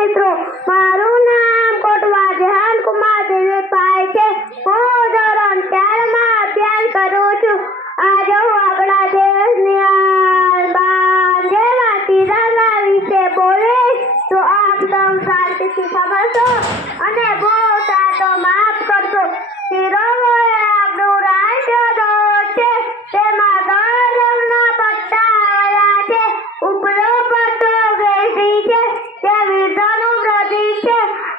મિત્રો, મારું નામ કોટવા જહાન કુમાર દિલીપભાઈ છે. હું ધોરણ 4 માં અભ્યાસ કરું છું. આજે હું આપણા દેશની આન જેવા તિરંગા વિશે બોલીશ. તો આપ સૌ શાંતિથી સમજશો અને બોલતા તો માફ કરશો. તિરંગો એ આપણું રાષ્ટ્રધ્વજ છે. તેમાં 10 રંગના પટ્ટા આવેલા છે. ઉપરો પટ્ટો કેસરી છે, તે વીરતાનું પ્રતીક છે.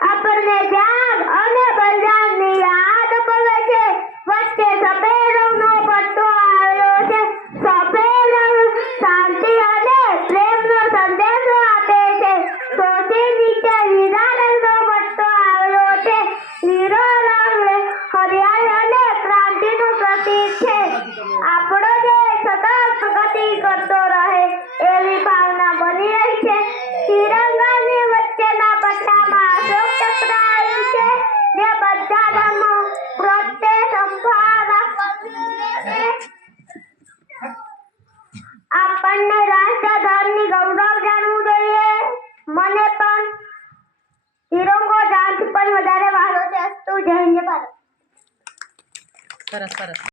આપણને ત્યાગ અને બલિદાનની યાદ અપાવે છે. વચ્ચે સફેદ રંગનો પટ્ટો આવેલો છે. સફેદ રંગ શાંતિ અને પ્રેમનો સંદેશો આપે છે. સૌથી નીચે લીલા રંગનો પટ્ટો આવેલો છે. લીલો રંગ હરિયાળી અને ક્રાંતિનું પ્રતીક છે. આપણો દેશ સતત પ્રગતિ કરતો રહે એવી ભાવના બની રહી છે. તિરંગાની વચ્ચેના પટ્ટામાં અશોક ચક્ર આવ્યું છે, જે બધા ધર્મો પ્રત્યે સંભાળ રાખે છે. આપણને રાષ્ટ્રધર્મની ગૌરવ જાણવું જોઈએ. મને પણ તિરંગો જાનથી પણ વધારે વહાલો છે. જય હિન્દ ભારત. સરસ સરસ.